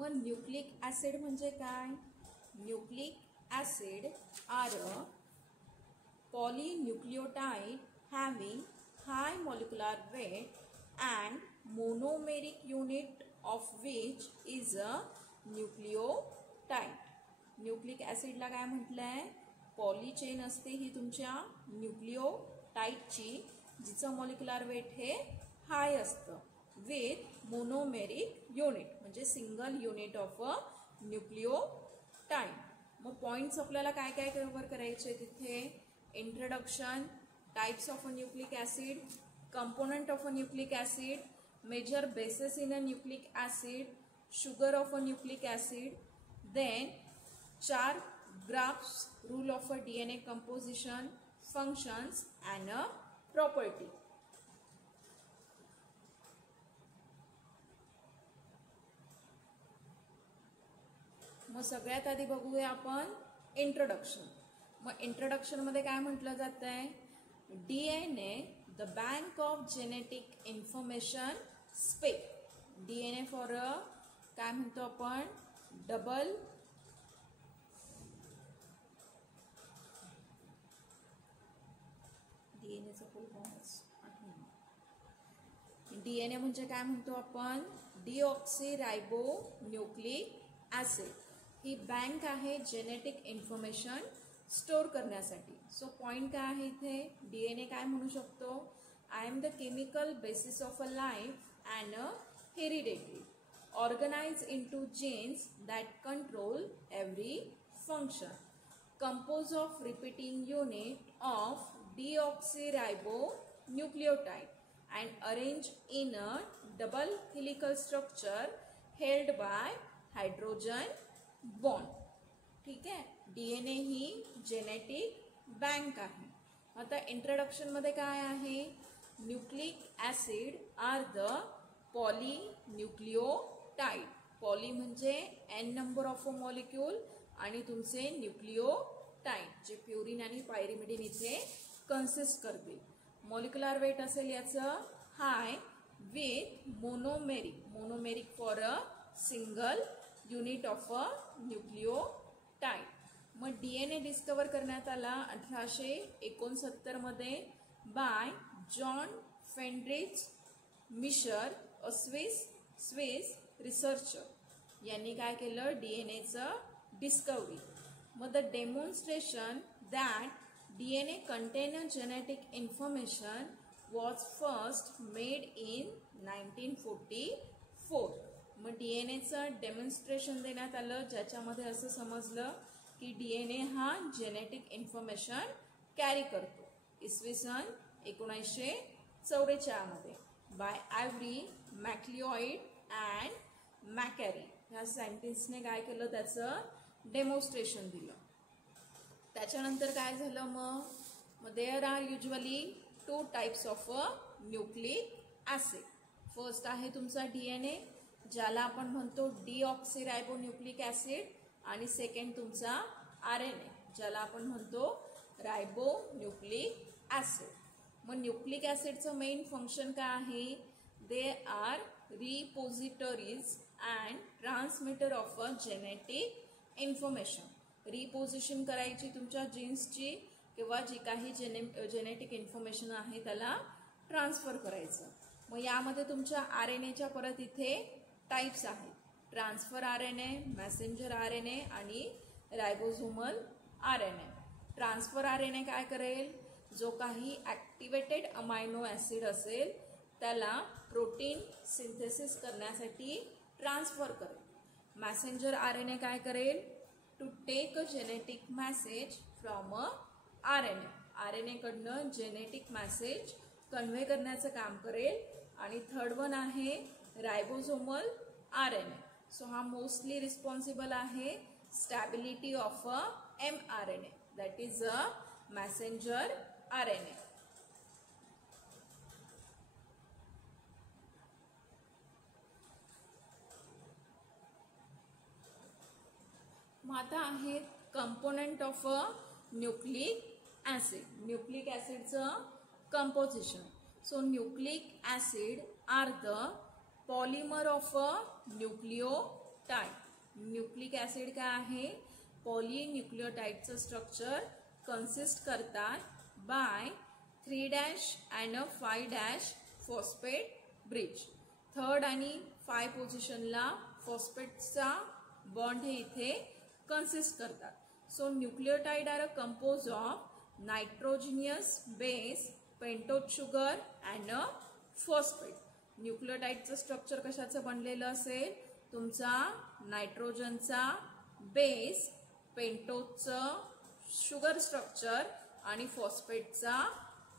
मग nucleic acid म्हणजे काय? Nucleic acid are a polynucleotide having high molecular weight and monomeric unit of which is a nucleotide. Nucleic ॲसिडला काय म्हटलंय? Poly chain असते ही तुमच्या न्यूक्लिओटाइडची, जिचं मॉलिक्युलर वेट हे हाय असतं, विथ मोनोमेरिक युनिट म्हणजे single unit of a nucleotide. मग points आपल्याला काय काय कव्हर करायचे तिथे? Introduction, types of a nucleic acid, component of a nucleic acid, major bases in a nucleic acid, sugar of a nucleic acid, then 4 graphs, rule of a DNA composition, functions and a property. मग सगळ्यात आधी बघूया आपण introduction. मग इंट्रोडक्शनमध्ये काय म्हटलं जात आहे? DNA the bank of genetic information spec. DNA for a काय म्हणतो आपण? डबल DNAचा फुल फॉर्म. DNA म्हणजे काय म्हणतो आपण? Deoxyribo nucleic acid. ही बँक आहे जेनेटिक इन्फॉर्मेशन स्टोर करण्यासाठी. सो पॉइंट काय आहे इथे? DNA काय म्हणू शकतो? I am the chemical basis of a life and a hereditary organise into genes that control every function, compose of repeating unit of deoxyribonucleotide and arranged in a double helical structure held by hydrogen bond. ठीक आहे. DNA ही genetic bank आहे. आता introduction मध्ये काय आहे? Nucleic acid are the polynucleotide. Poly म्हणजे n number of a molecule आणि तुमचे न्यूक्लिओटाइड जे प्युरिन आणि पायरिमिडिन इथे कन्सिस्ट करतील. मॉलिक्युलर वेट असेल याचं high with monomeric. Monomeric for a single unit of a nucleotide. मग DNA डिस्कवर करण्यात आला 1869 मध्ये by John Friedrich Miescher, a Swiss researcher. यांनी काय केलं? DNAचं डिस्कवरी. मग the demonstration that DNA contain a genetic information was first made in 1944. मग DNAचं डेमॉन्स्ट्रेशन देण्यात आलं, ज्याच्यामध्ये असं समजलं की DNA हा जेनेटिक इन्फॉर्मेशन कॅरी करतो. इसवी सन 1944 मध्ये बाय आयव्हरी मॅक्लिओइड अँड मॅकॅरी ह्या सायंटिस्टने काय केलं? त्याचं डेमॉन्स्ट्रेशन दिलं. त्याच्यानंतर काय झालं? मग there are usually 2 types of a nucleic acid. First आहे तुमचा DNA, ज्याला आपण म्हणतो डिऑक्सिरायबोन्यूक्लिक ॲसिड, आणि सेकंड तुमचा RNA, ज्याला आपण म्हणतो रायबोन्यूक्लिक ॲसिड. मग न्यूक्लिक ॲसिडचं मेन फंक्शन काय आहे? They are repositories and transmitter of a genetic information. Reposition करायची तुमच्या जीन्सची किंवा जी काही जेनेटिक इन्फॉर्मेशन आहे त्याला ट्रान्सफर करायचं. मग यामध्ये तुमच्या RNAच्या परत इथे टाइप्स आहेत. ट्रान्सफर RNA, मॅसेंजर RNA आणि रायबोझोमल RNA. ट्रान्सफर RNA काय करेल? जो काही ॲक्टिवेटेड अमायनो ॲसिड असेल त्याला प्रोटीन सिंथेसिस करण्यासाठी ट्रान्सफर करेल. मॅसेंजर RNA काय करेल? To take a genetic message from a RNA. RNA कडनं जेनेटिक मॅसेज कन्व्हे करण्याचं काम करेल. आणि थर्ड वन आहे रायबोझोमल RNA. सो हा मोस्टली रिस्पॉन्सिबल आहे stability of a mRNA, that is a messenger RNA. मग आता आहेत component of a nucleic acid. Nucleic ॲसिडचं कंपोजिशन. So nucleic acid are the polymer of a nucleotide. Nucleotide. Nucleic acid काय आहे, पॉलीन्यूक्लियोटाइडचं स्ट्रक्चर कन्सिस्ट करतात by 3' and a 5' phosphate bridge. 3rd आणि 5 पोझिशनला फॉस्फेटचा बॉन्ड हे इथे कन्सिस्ट करतात. So nucleotide are a compose of nitrogenous base, pentose sugar and a phosphate. न्यूक्लियोटाइडचं स्ट्रक्चर कशाचं बनलेलं असेल, तुमचा नायट्रोजनचा बेस, पेंटोजचं शुगर स्ट्रक्चर आणि फॉस्फेटचा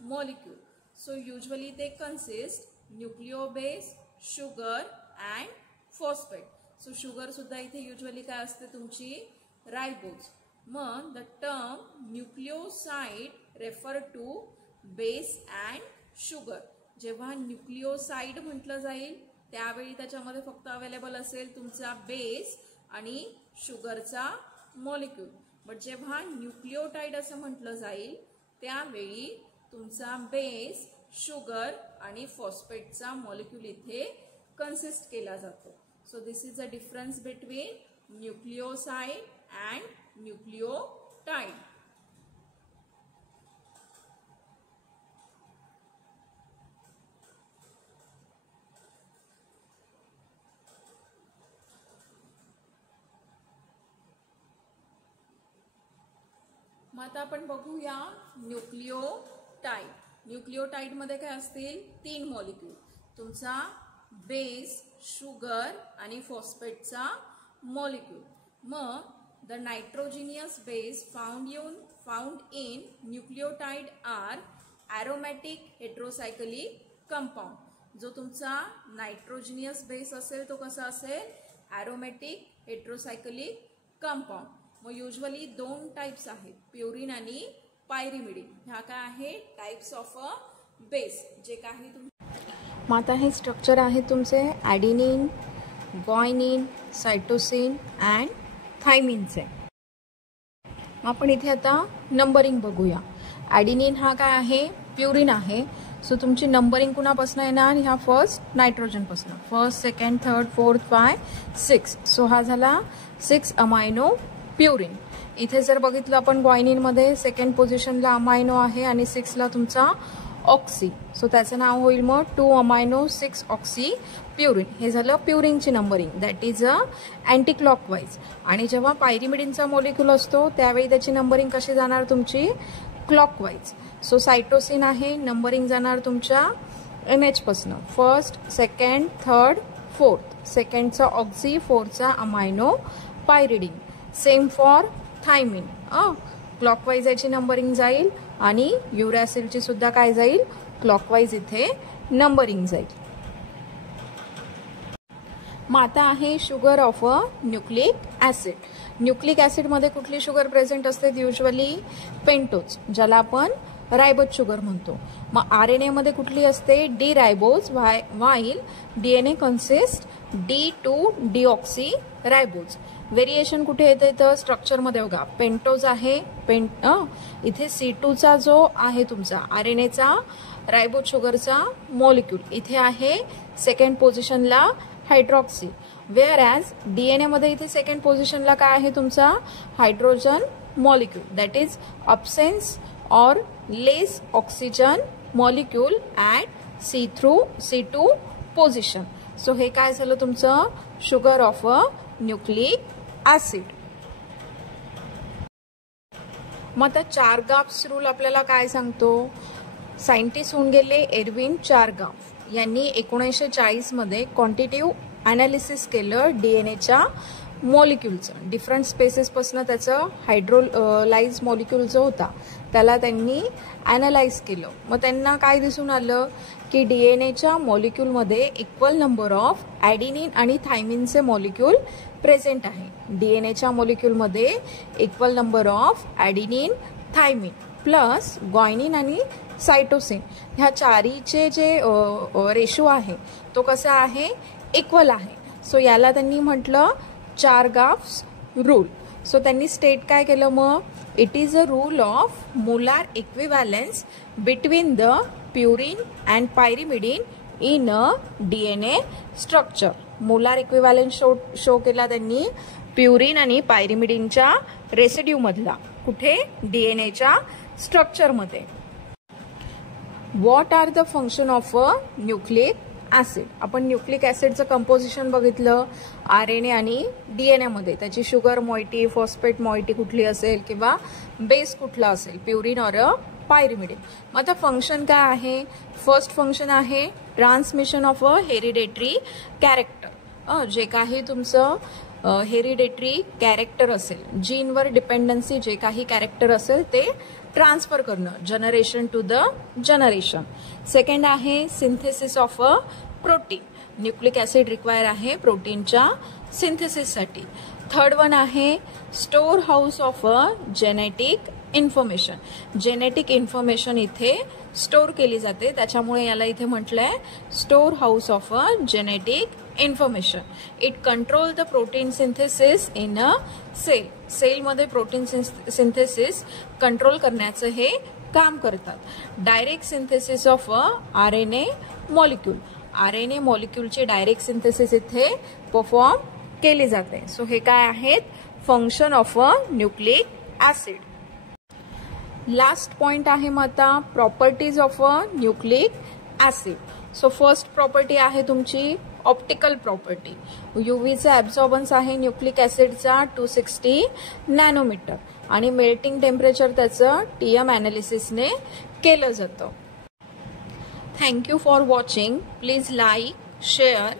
मॉलिक्यूल. सो युजली ते consist nucleo base, sugar and phosphate. So sugar सुद्धा इथे युजली काय असते तुमची, रायबोज. मग the term nucleoside refer to base and sugar. जेव्हा न्यूक्लिओसाइड म्हटलं जाईल त्यावेळी त्याच्यामध्ये फक्त अवेलेबल असेल तुमचा बेस आणि शुगरचा मॉलिक्यूल. बट जेव्हा न्यूक्लियोटाइड असं म्हटलं जाईल त्यावेळी तुमचा बेस, शुगर आणि फॉस्फेटचा मॉलिक्यूल इथे कन्सिस्ट केला जातो. So this is a difference between nucleoside and nucleotide. मग आता आपण बघूया न्यूक्लियोटाइड. न्यूक्लियोटाइडमध्ये काय असतील, 3 मॉलिक्यूल, तुमचा बेस, शुगर आणि फॉस्फेटचा मॉलिक्यूल. मग the nitrogenous base found in nucleotide are aromatic heterocyclic compound. जो तुमचा नायट्रोजिनियस बेस असेल तो कसा असेल, ॲरोमॅटिक हेट्रोसायकलिक कंपाऊंड. मग युजली 2 टाइप्स आहेत, प्युरिन आणि पायरिमिडिन. ह्या काय आहे, टाइप्स ऑफ अ बेस. जे काही मग आता हे स्ट्रक्चर आहे तुमचे ॲडिनिन, ग्वायनिन, सायटोसिन अँड थायमिनचे. आपण इथे आता नंबरिंग बघूया. ॲडिनिन हा काय आहे, प्युरिन आहे. सो तुमची नंबरिंग कुणापासून येणार, ह्या first नायट्रोजनपासून, 1st, 2nd, 3rd, 4th, 5th, 6th. So हा झाला 6 अमायनो प्युरिन. इथे जर बघितलं आपण ग्वायनिनमध्ये 2nd पोझिशनला अमायनो आहे आणि 6ला तुमचा ऑक्सी. सो त्याचं नाव होईल मग 2 अमायनो 6 ऑक्सी प्युरिन. हे झालं प्युरिनची numbering, that is a anti clockwise. आणि जेव्हा पायरिमिडिनचा मॉलिक्यूल असतो त्यावेळी त्याची नंबरिंग कशी जाणार तुमची, क्लॉकवाईज. सो सायटोसिन आहे, नंबरिंग जाणार तुमच्या NH पासून, 1st, 2nd, 3rd, 4th. 2ndचा ऑक्सी, 4thचा amino pyridine. Same for thymine, clockwise याची नंबरिंग जाईल आणि युरॅसिलची सुद्धा काय जाईल, क्लॉकवाईज इथे नंबरिंग जाईल. मग आता आहे sugar of a nucleic acid. Nucleic ॲसिडमध्ये कुठली शुगर प्रेझेंट असते, युजली पेंटोज, ज्याला आपण रायबोज शुगर म्हणतो. मग RNA कुठली असते, D ribose, while DNA consist D2 deoxy ribose. Variation कुठे येते तर स्ट्रक्चरमध्ये बघा, पेंटोज आहे, इथे C2चा जो आहे तुमचा RNAचा रायबोज शुगरचा मॉलिक्यूल इथे आहे 2nd पोझिशनला हायड्रॉक्सी. वेअर ॲज DNA इथे 2nd पोझिशनला काय आहे तुमचा hydrogen molecule, that is absence or less oxygen molecule at C2 position. So हे काय झालं तुमचं sugar of a nucleic acid. मग आता चारगाफ्स रूल आपल्याला काय सांगतो, सायंटिस्ट होऊन गेले एरविन चारगाफ. यांनी 1940 क्वांटिटिव्ह ॲनालिसिस केलं DNAच्या मॉलिक्यूलचं. डिफरंट स्पेसेसपासून त्याचं हायड्रोलाइज मॉलिक्यूल जो होता त्याला त्यांनी ॲनालाइज केलं. मग त्यांना काय दिसून आलं की DNAच्या मॉलिक्यूलमध्ये इक्वल नंबर ऑफ ॲडिनिन आणि थायमिनचे मॉलिक्यूल प्रेझेंट आहे. DNAच्या मॉलिक्यूलमध्ये equal number of adenine, thymine plus guanine आणि सायटोसिन ह्या चारीचे जे रेशो आहे तो कसा आहे, इक्वल आहे. सो याला त्यांनी म्हटलं चारगाफ्स रूल. सो त्यांनी स्टेट काय केलं मग, it is a rule of molar equivalence between the purine and pyrimidine in a DNA structure. Molar equivalent show केला त्यांनी प्युरिन आणि पायरिमिडिनच्या रेसिड्यू मधला. कुठे? डीएनएच्या स्ट्रक्चरमध्ये. What are the function of a nucleic acid? आपण न्यूक्लिक ऍसिडचं कंपोजिशन बघितलं आरएनए आणि डीएनए मध्ये. त्याची शुगर मॉइटी, फॉस्फेट मॉइटी कुठली असेल किंवा बेस कुठला असेल, प्युरिन ऑर पायरिमिडिन. मग आता फंक्शन काय आहे? फर्स्ट फंक्शन आहे transmission of a hereditary character. जे काही तुमचं हेरिडेटरी कॅरेक्टर असेल, जीनवर डिपेंडन्सी जे काही कॅरेक्टर असेल ते ट्रान्सफर करणं, generation to the generation. Second आहे synthesis of a protein. Nucleic acid require आहे प्रोटीनच्या सिंथेसिससाठी. थर्ड वन आहे store house of a genetic information. Genetic information इथे स्टोर केली जाते, त्याच्यामुळे याला इथे म्हटलंय store house of a genetic information. It control the protein synthesis in a cell. सेलमध्ये प्रोटीन सिंथेसिस कंट्रोल करण्याचं हे काम करतात. Direct synthesis of a RNA molecule. आरएनए मॉलिक्यूलची डायरेक्ट सिंथेसिस इथे परफॉर्म केली जाते. सो हे काय आहेत? Function of a nucleic acid. Last point आहे मग आता properties of a nucleic acid. So first property आहे तुमची ऑप्टिकल प्रॉपर्टी. यूव्हीचा ॲब्झॉर्बन्स आहे न्यूक्लिक ऍसिडचा 260 नॅनोमीटर आणि मेल्टिंग टेम्परेचर त्याचं टीएम ॲनालिसिसने केलं जातं. Thank you for watching. Please like, share